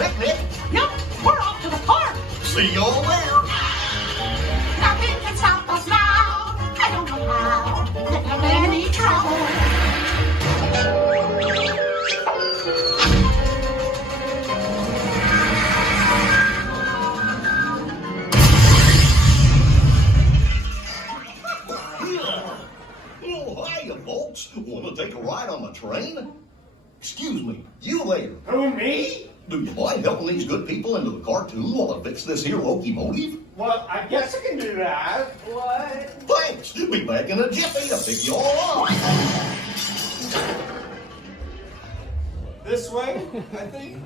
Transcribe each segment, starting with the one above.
picnic? Nope, we're off to the park. See you all there. Nothing can stop us now. I don't know how. Don't have any trouble. Oh, hiya, folks. Want to take a ride on the train? Excuse me, you there. Who, me? Do you mind helping these good people into the cartoon while I fix this here locomotive? Well, I guess I can do that. What? Thanks. Be back in a jiffy to pick you all up. This way, I think.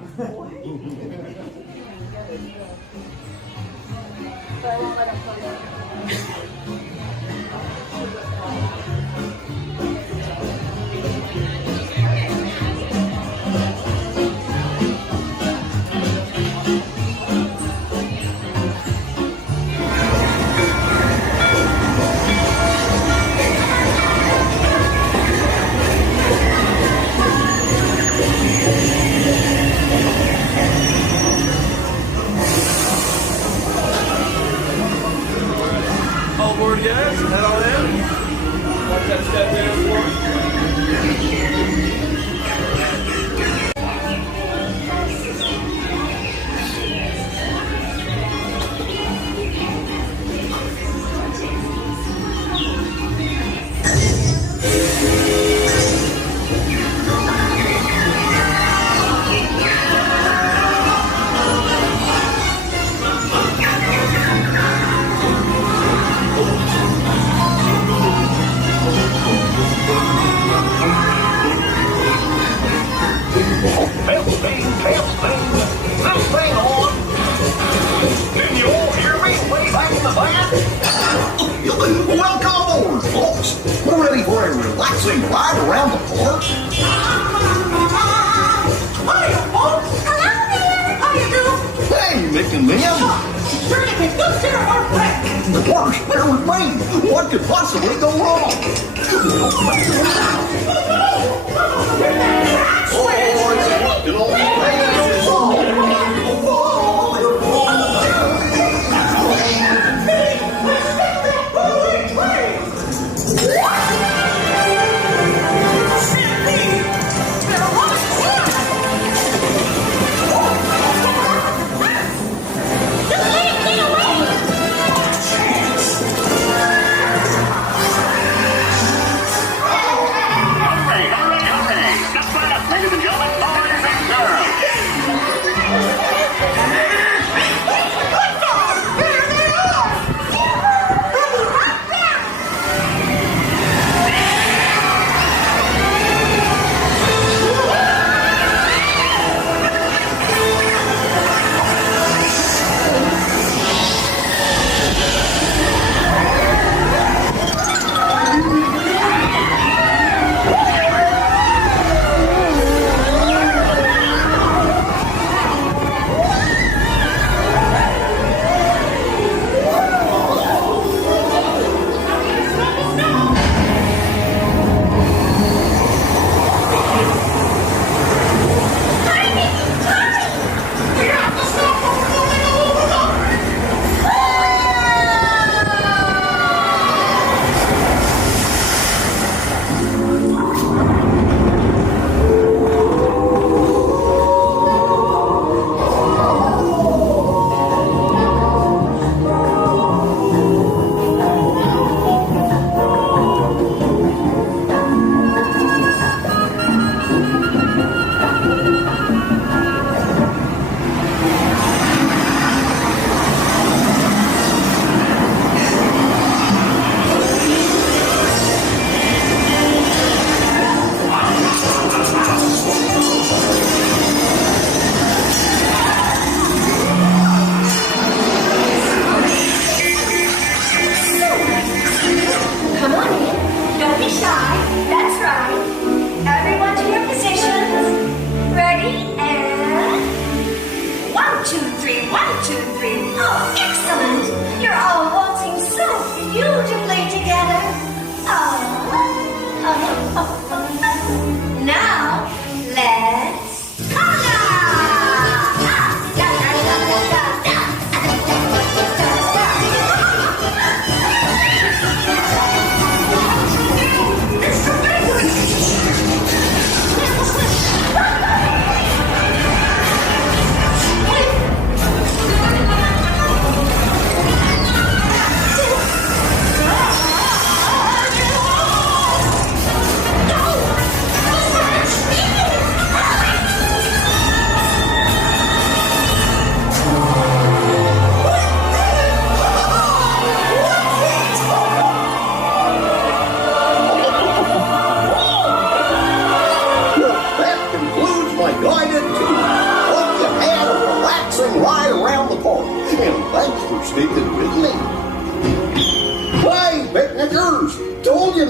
All aboard, guys. Head on in. Watch that step down for This thing on. Can you all hear me way back in the van? Welcome aboard, folks. We're ready for a relaxing ride around the park. Hiya, folks. Hello there. How you doing? Hey, Mickey Minnie. Sure you can go sit our break. The park's there with me. What could possibly go wrong? Oh, it's rocking on the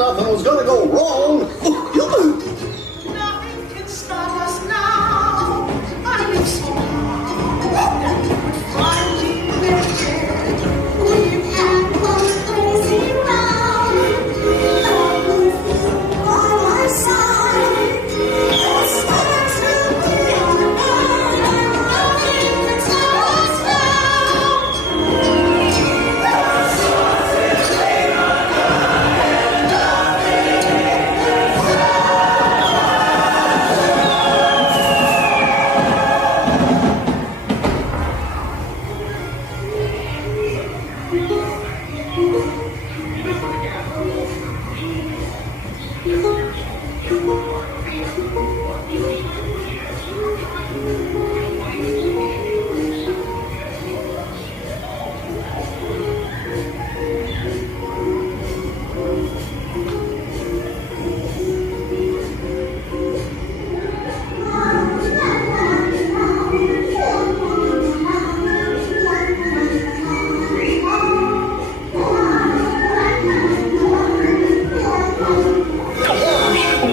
nothing was gonna go wrong. Nothing can stop us now. I'm so proud. Finally lifted. We've had one crazy round. Love with you by my side. The stars will be on fire. Nothing can stop us now.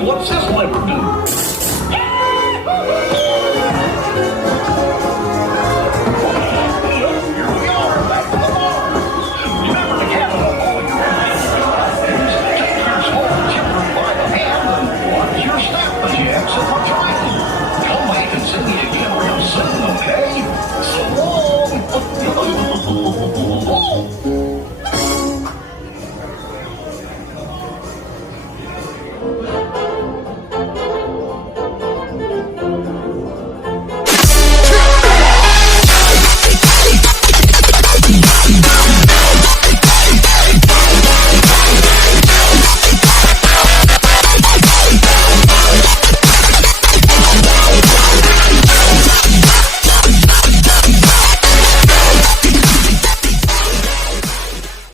What's this lever do?